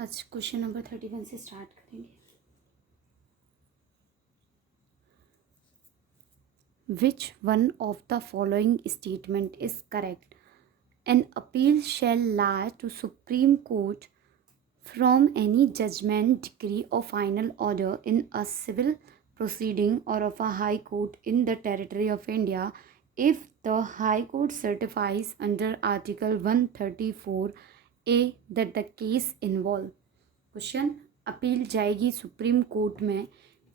आज question number 31 से start करेंगे. Which one of the following statement is correct? An appeal shall lie to Supreme Court from any judgment, decree or final order in a civil proceeding or of a high court in the territory of India if the high court certifies under Article 134A that the case involve. Question, appeal जाएगी supreme court में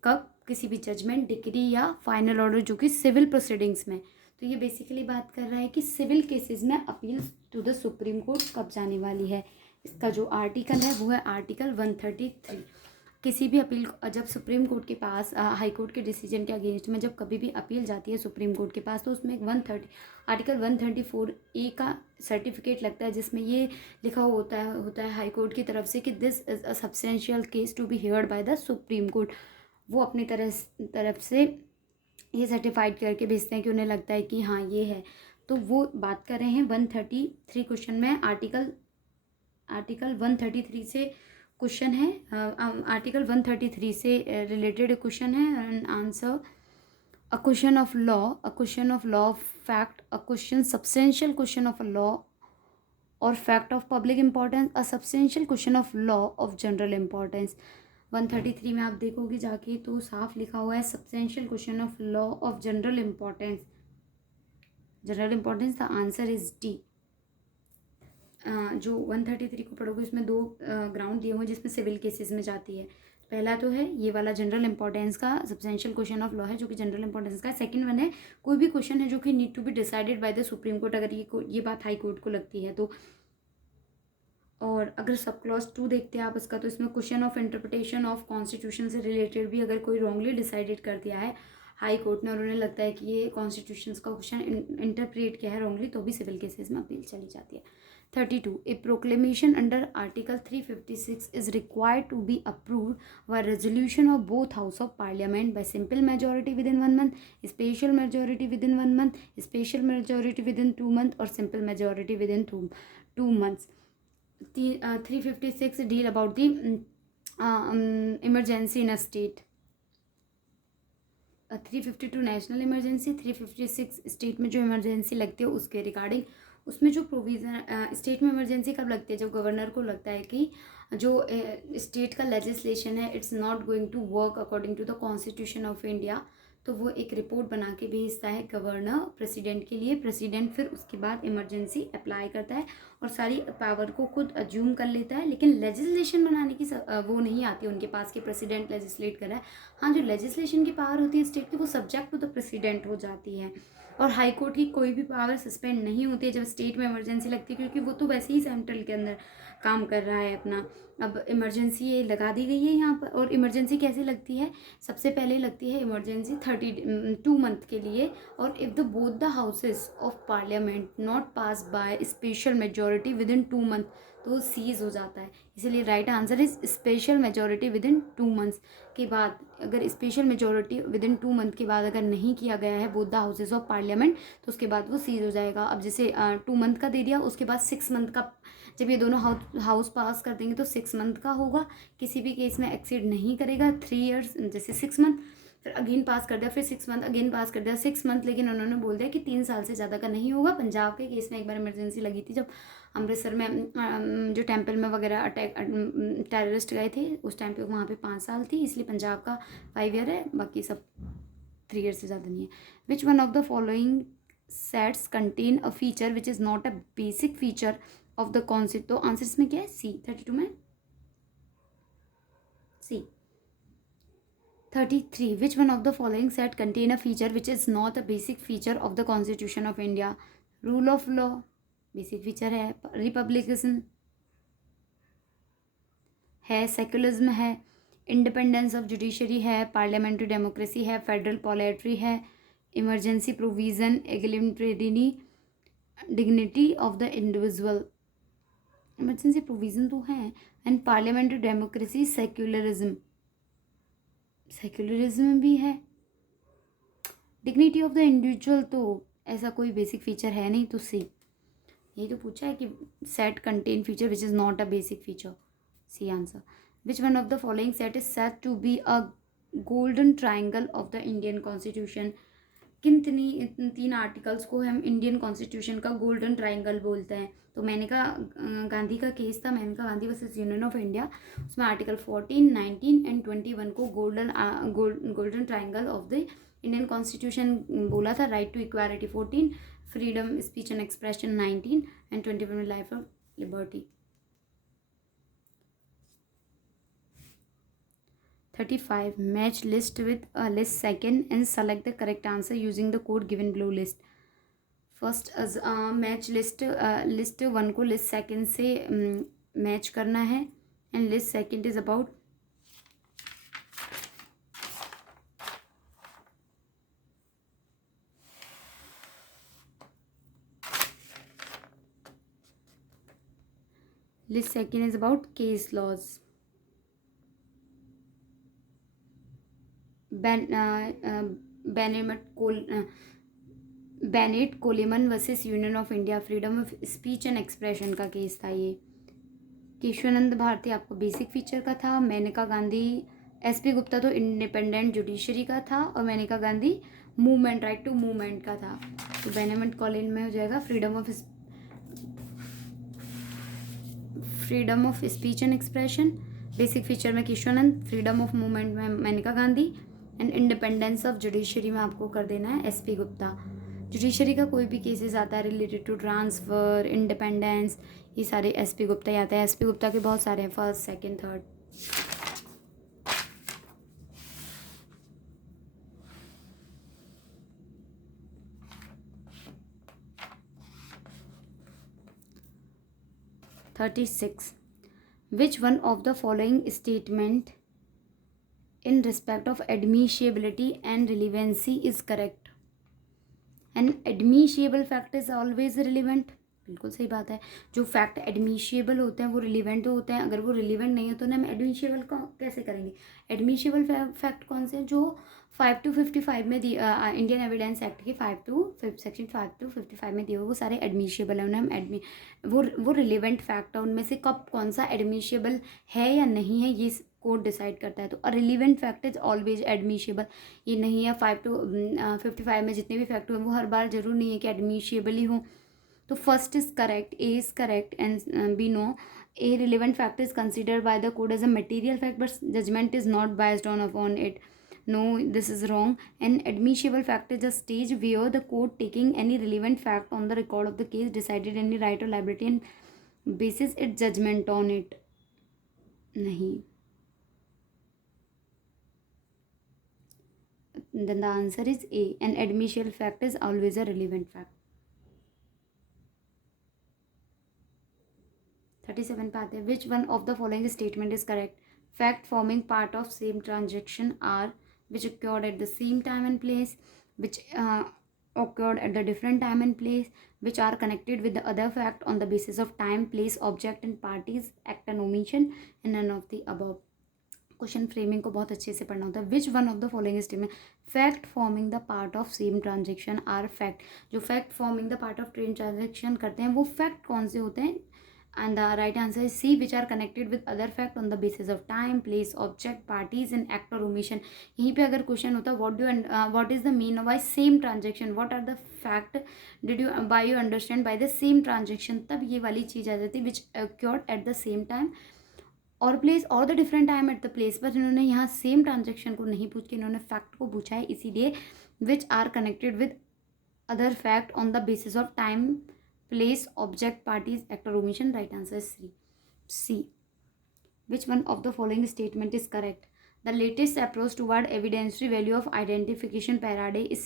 कब? किसी भी judgement, decree या final order जो कि civil proceedings में. तो ये बेसिकली बात कर रहा है कि सिविल केसेस में appeal to the Supreme Court कब जाने वाली है. इसका जो आर्टिकल है वो है आर्टिकल 133. किसी भी अपील जब सुप्रीम कोर्ट के पास हाई कोर्ट के डिसीजन के अगेंस्ट में जब कभी भी अपील जाती है सुप्रीम कोर्ट के पास, तो उसमें एक आर्टिकल 134A का सर्टिफिकेट लगता है जिसमें ये लिखा होता है हाई कोर्ट की तरफ से कि this is a substantial case to be heard by the Supreme Court. वो अपनी तरफ से ये सर्टिफाइड करके भेजते हैं कि उन्हें लगता है कि हाँ ये है. तो वो बात कर रहे हैं 133 क्वेश्चन में आर्टिकल 133 से क्वेश्चन है. आर्टिकल 133 से रिलेटेड क्वेश्चन है. And answer, a question of law, a question of law of fact, a question substantial question of law और fact of public importance, a substantial question of law of general importance. 133 में आप देखोगे जाके तो साफ लिखा हुआ है substantial question of law of general importance. The answer is D. जो 133 को पढ़ोगे उसमें दो ग्राउंड दिए हुए जिसमें सिविल केसेस में जाती है. पहला तो है ये वाला जनरल इंपॉर्टेंस का सब्सटेंशियल क्वेश्चन ऑफ लॉ है जो कि जनरल इंपॉर्टेंस का. सेकंड वन है कोई भी क्वेश्चन है जो कि need to be decided by the Supreme Court, अगर ये बात हाई कोर्ट को लगती है तो. और अगर सब क्लॉज 2 देखते हैं आप इसका, तो इसमें question of interpretation of constitution से रिलेटेड भी अगर कोई रॉन्गली डिसाइडेड कर दिया है हाई कोर्ट ने और उन्हें लगता है कि ये कॉन्स्टिट्यूशन का क्वेश्चन इंटरप्रेट किया है रॉन्गली, तो भी सिविल केसेस में अपील चली जाती है. 32. A proclamation under Article 356 is required to be approved by resolution of both House of Parliament by simple majority within 1 month, special majority within 1 month, special majority within 2 months, or simple majority within 2 months. 356 deal about the emergency in a state. 352 national emergency, 356 state में जो emergency लगती है उसके regarding. उसमें जो provision state में emergency कब लगती है? जब गवर्नर को लगता है कि जो स्टेट का लेजिस्लेशन है it's not going to work according to the Constitution of India, तो वो एक रिपोर्ट बना के भेजता है गवर्नर प्रेसिडेंट के लिए. प्रेसिडेंट फिर उसके बाद इमरजेंसी अप्लाई करता है और सारी पावर को खुद अज्यूम कर लेता है, लेकिन लेजिस्लेशन बनाने की वो नहीं आती उनके पास कि प्रेसिडेंट लेजिस्लेट कर रहा है. हाँ, जो लेजिस्लेशन की पावर होती है स्टेट की वो सब्जेक्ट टू द प्रेसिडेंट हो जाती है. और हाई कोर्ट की कोई भी पावर सस्पेंड नहीं होती है जब स्टेट में इमरजेंसी लगती है, क्योंकि वो तो वैसे ही सेंट्रल के अंदर काम कर रहा है अपना. अब इमरजेंसी ये लगा दी गई है यहाँ पर. और इमरजेंसी कैसे लगती है? सबसे पहले लगती है इमरजेंसी 2 मंथ के लिए. और if the both the houses of parliament not pass by special majority with in 2 month, तो सीज हो जाता है. इसीलिए right answer is special majority with in 2 months के बाद. अगर special majority with in 2 month के बाद अगर नहीं किया गया है both the houses of parliament, तो उसके बाद वो सीज हो जाएगा. अब जैसे 2 मंथ का दे दिया, उसके बाद 6 मंथ का जब ये दोनों हाउस पास कर देंगे तो 6 मंथ का होगा. किसी भी केस में एक्सीड नहीं करेगा 3 ईयर्स. जैसे 6 मंथ फिर अगेन पास कर दिया, फिर 6 मंथ अगेन पास कर दिया, 6 मंथ, लेकिन उन्होंने बोल दिया कि 3 साल से ज़्यादा का नहीं होगा. पंजाब के केस में एक बार इमरजेंसी लगी थी जब अमृतसर में जो टेम्पल में वगैरह अटैक टेररिस्ट गए थे उस टाइम पे वहाँ पे 5 साल थी, इसलिए पंजाब का 5 ईयर है, बाकी सब 3 ईयर से ज़्यादा नहीं है. Which one of the following sets contain a feature which is not a basic feature of the concept? तो आंसर इसमें क्या है? सी. 32 में सी. 33. Which one of the following set contain a feature which is not a basic feature of the Constitution of India? Rule of law basic feature है, republican है, secularism है, independence of judiciary है, parliamentary democracy है, federal polity है, emergency provision, एगलिमिट्रेडिनी dignity of the individual. Emergency provision तो है. And parliamentary democracy, secularism भी है. डिग्निटी ऑफ द इंडिविजुअल तो ऐसा कोई बेसिक फीचर है नहीं, तो सी. यही तो पूछा है कि set contain feature which is not a basic feature. See answer. Which one of the following set is said to be a golden triangle of the Indian Constitution. किन तीन आर्टिकल्स को हम इंडियन कॉन्स्टिट्यूशन का golden triangle बोलते हैं? तो मेनका गांधी का case था, Menaka Gandhi versus Union of India. उसमें आर्टिकल 14, 19 एंड 21 को golden triangle of the Indian Constitution बोला था. Right to equality 14, freedom speech and expression 19 and 21 life of liberty. 35. Match list with a list second and select the correct answer using the code given below list. First match list one को list second से match करना है and list second is about case laws. Bennett Coleman versus Union of India, freedom of speech and expression का case था ये. केशवानंद भारती आपको basic feature का था. मेनका गांधी, एसपी गुप्ता तो इंडिपेंडेंट जुडिशरी का था और Menaka Gandhi movement, right to movement का था. तो बेनेट कोलेमन में हो जाएगा freedom of speech and expression. Basic feature में केशवानंद, फ्रीडम ऑफ मूवमेंट में Menaka Gandhi and independence of judiciary में आपको कर देना है एसपी गुप्ता. जुडिशरी का कोई भी केसेस आता है रिलेटेड टू ट्रांसफ़र, इंडिपेंडेंस, ये सारे एसपी गुप्ता ही आते हैं. एसपी गुप्ता के बहुत सारे हैं, first, second, third. (36) Which one of the following statement in respect of admissibility and relevancy is correct? An admissible fact is always relevant. बिल्कुल सही बात है. जो फैक्ट एडमिशिएबल होते हैं वो रिलीवेंट तो होते हैं. अगर वो रिलीवेंट नहीं है तो हम एडमिशिएबल का कैसे करेंगे? एडमिशिएबल फैक्ट कौन से हैं? जो 5 to 55 में इंडियन एविडेंस एक्ट के सेक्शन 5 to 55 में दिए हुए वो सारे एडमिशिएबल है. उन्हें हम वो रिलीवेंट फैक्ट है. उनमें से कब कौन सा एडमिशिएबल है या नहीं है ये कोर्ट डिसाइड करता है. तो अ रिलीवेंट फैक्ट इज ऑलवेज एडमिशिएबल. ये नहीं है 5 to 55 में जितने भी फैक्ट हुए वो हर बार जरूर नहीं है कि एडमिशिएबल ही हो. तो first is correct, A is correct and B no. A relevant fact is considered by the court as a material fact but judgment is not based on upon it. No, this is wrong. An admissible fact is a stage where the court taking any relevant fact on the record of the case decided any right or liability and bases its judgment on it. नहीं. Then the answer is A. An admissible fact is always a relevant fact. 37 पे आते हैं. Which one of the following statement is correct? Fact forming part of same transaction are which occurred at the same time and place, which occurred at the different time and place, which are connected with the other fact on the basis of time, place, object and parties, act and omission, and none of the above. Question framing को बहुत अच्छे से पढ़ना होता है. Which one of the following statement fact forming the part of same transaction are fact. जो fact forming the part of train transaction करते हैं वो फैक्ट कौन से होते हैं? And the right answer is C, which are connected with other fact on the basis of time, place, object, parties and act or omission. यहीं पे अगर क्वेश्चन होता what is the mean by same transaction, what are the fact did you by you understand by the same transaction, तब ये वाली चीज़ आ जाती है which occurred at the same time और प्लेस और the different time at the place. पर इन्होंने यहाँ सेम ट्रांजेक्शन को नहीं पूछ के इन्होंने फैक्ट को पूछा है, इसीलिए which are connected with other fact on the basis of time, place, object, parties, act or omission. Right answer is C. Which one of the following statement is correct? The latest approach toward evidentiary value of identification paradigm is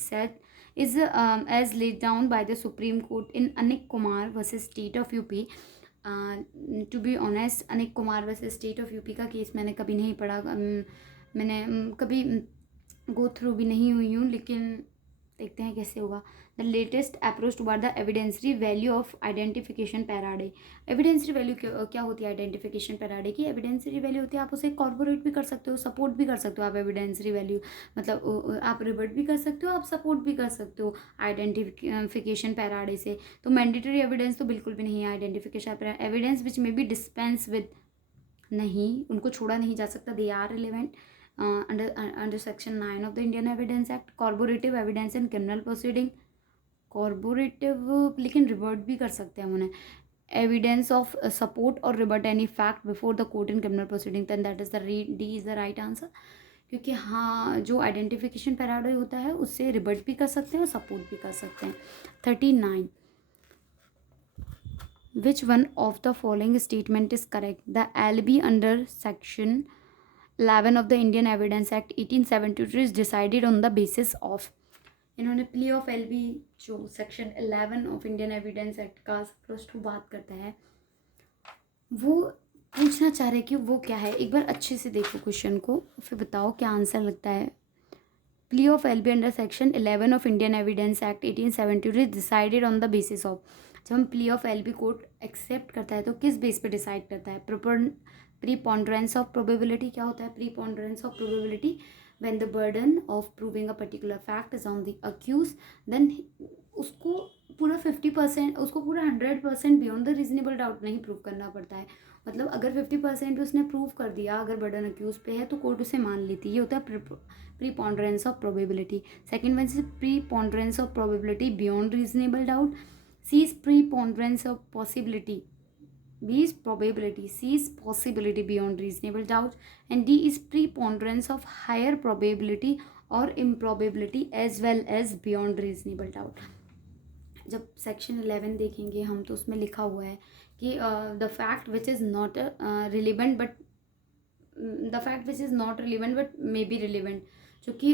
as laid down by the Supreme Court in Anik Kumar versus State of UP. To be honest, Anik Kumar versus State of UP का case मैंने कभी नहीं पढ़ा, मैंने कभी go through भी नहीं हुई हूँ, लेकिन देखते हैं कैसे होगा. The latest approach toward the evidentiary value of identification parade. Evidentiary value क्या होती है आइडेंटिफिकेशन पैराडे की? एविडेंसरी वैल्यू होती है, आप उसे कॉर्पोरेट भी कर सकते हो, सपोर्ट भी कर सकते हो. आप एविडेंसरी वैल्यू मतलब आप रिवर्ट भी कर सकते हो, आप सपोर्ट भी कर सकते हो आइडेंटिफिकेशन पैराडे से. तो मैंडेटरी एविडेंस तो बिल्कुल भी नहीं है identification evidence which may be dispense with नहीं, उनको छोड़ा नहीं जा सकता, they are relevant under section 9 of the Indian Evidence Act. Corroborative evidence in criminal proceeding, corroborative लेकिन रिवर्ट भी कर सकते हैं हम उन्हें। एविडेंस ऑफ सपोर्ट और rebut any fact before the court in criminal proceeding, then that is the D is the right answer. क्योंकि हाँ, जो आइडेंटिफिकेशन पैराडॉय होता है उससे रिबट भी कर सकते हैं और सपोर्ट भी कर सकते हैं। 39, which one of the following statement is correct? The alibi under section 11 of the Indian Evidence Act 1872 is decided on the basis of. इन्होंने प्ली ऑफ एलबी जो section 11 of Indian Evidence Act का first बात करता है, वो पूछना चाह रहे कि वो क्या है। एक बार अच्छे से देखो क्वेश्चन को, फिर बताओ क्या आंसर लगता है। Plea of alibi under section 11 of Indian Evidence Act 1872 is decided on the basis of. जब हम plea of alibi court accept करता है तो किस बेस पे डिसाइड करता है? Preponderance of probability. क्या होता है preponderance of probability? When the burden of proving a particular fact is on the accused, then उसको पूरा 50%, उसको पूरा 100% बियॉन्ड द रीजनेबल डाउट नहीं प्रूव करना पड़ता है। मतलब अगर 50% उसने प्रूव कर दिया, अगर बर्डन अक्यूज पे है तो कोर्ट उसे मान लेती है। ये होता है preponderance of probability. Second one is preponderance of probability beyond reasonable doubt. C is preponderance of possibility, B is probability, C is possibility beyond reasonable doubt, and D is preponderance of higher probability or improbability as well as beyond reasonable doubt. जब section 11 देखेंगे हम तो उसमें लिखा हुआ है कि the fact which is not relevant but the fact which is not relevant but may be relevant, जो कि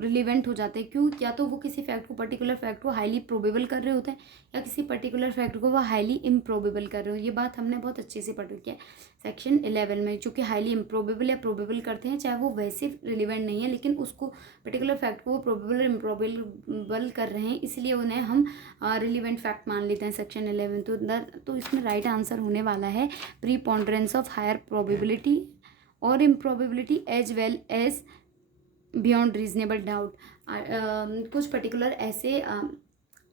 रिलेवेंट हो जाते हैं। क्यों? या तो वो किसी फैक्ट को, पर्टिकुलर फैक्ट को हाईली प्रोबेबल कर रहे होते हैं, या किसी पर्टिकुलर फैक्ट को वो हाईली इम्प्रोबेबल कर रहे हो। ये बात हमने बहुत अच्छे से पढ़ रखी है सेक्शन 11 में। चूँकि हाईली इम्प्रोबेबल या प्रोबेबल करते हैं, चाहे वो वैसे रिलेवेंट नहीं है, लेकिन उसको पर्टिकुलर फैक्ट को वो प्रोबेबल इम्प्रोबेबल कर रहे हैं, इसलिए उन्हें हम रिलेवेंट फैक्ट मान लेते हैं सेक्शन 11। तो इसमें राइट आंसर होने वाला है प्रीपोंडरेंस ऑफ हायर प्रोबेबिलिटी और improbability as well as beyond reasonable doubt. कुछ पर्टिकुलर ऐसे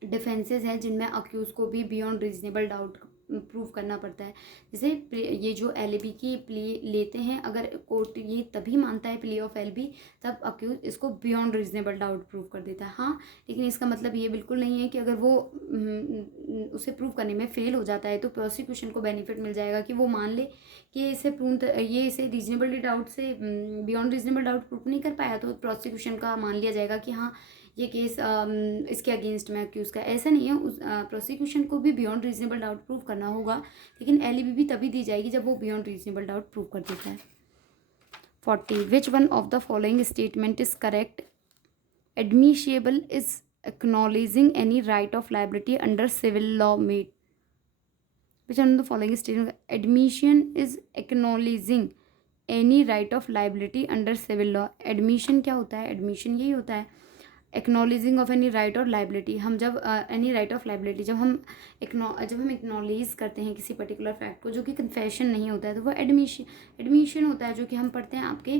डिफेंसेस हैं जिनमें अक्यूज़ को भी बियॉन्ड रीजनेबल डाउट प्रूव करना पड़ता है। जैसे ये जो एलबी की प्ली लेते हैं, अगर कोर्ट ये तभी मानता है प्ली ऑफ एलबी तब अक्यूज इसको बियॉन्ड रीजनेबल डाउट प्रूव कर देता है। हाँ, लेकिन इसका मतलब ये बिल्कुल नहीं है कि अगर वो उसे प्रूव करने में फेल हो जाता है तो प्रोसिक्यूशन को बेनिफिट मिल जाएगा कि वो मान ले कि इसे रीजनेबल डाउट से बियॉन्ड रीजनेबल डाउट प्रूव नहीं कर पाया, तो प्रोसिक्यूशन का मान लिया जाएगा कि हाँ ये केस इसके अगेंस्ट में अक्यूज़ का। ऐसा नहीं है, उस प्रोसिक्यूशन को भी बियॉन्ड रीजनेबल डाउट प्रूव करना होगा, लेकिन एलईबी भी तभी दी जाएगी जब वो बियॉन्ड रीजनेबल डाउट प्रूव कर देता है। 40, which one of the following statement is correct? Admissible is acknowledging any right of liability under civil law made. Which one of the following statement? Admission is acknowledging any right of liability under civil law. Admission क्या होता है? Admission यही होता है acknowledging of any right और liability. हम जब any right of liability जब हम एक्नॉलेज करते हैं किसी पर्टिकुलर फैक्ट को, जो कि कन्फेशन नहीं होता है, तो वो एडमिशन होता है, जो कि हम पढ़ते हैं आपके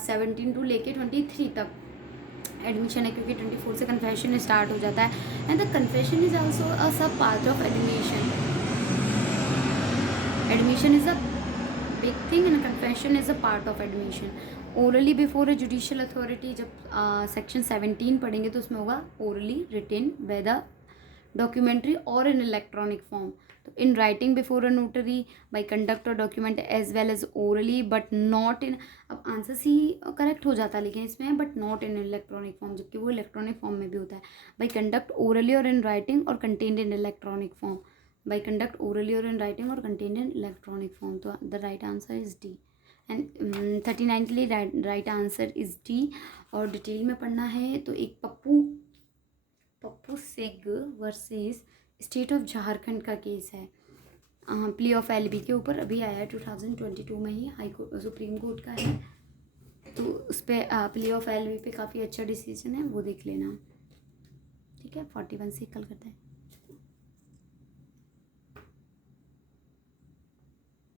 17 to लेके 23 तक एडमिशन है, क्योंकि 24 से कन्फेशन स्टार्ट हो जाता है। And the confession is also a sub part of admission. Admission is a big thing and confession is a part of admission. Orally before a judicial authority, जब section 17 पढ़ेंगे तो उसमें होगा orally written by the documentary और in electronic form. तो in writing before a notary, by conduct और document as well as orally but not in. अब answer C correct हो जाता है लेकिन इसमें but not in electronic form, जबकि वो इलेक्ट्रॉनिक फॉर्म में भी होता है। बाय कंडक्ट ओरली और इन राइटिंग और contained in electronic form. By conduct orally और इन राइटिंग और कंटेन्ड इन इलेक्ट्रॉनिक फॉर्म। तो the right answer is D. And 39 के लिए राइट आंसर इज डी। और डिटेल में पढ़ना है तो एक Pappu Singh versus State of Jharkhand का केस है, प्ली ऑफ एलबी के ऊपर। अभी आया है 2022 में ही, हाई कोर्ट सुप्रीम कोर्ट का है। तो उस पर प्ली ऑफ एलबी पे काफ़ी अच्छा डिसीजन है, वो देख लेना। ठीक है, 41 से कल करते हैं।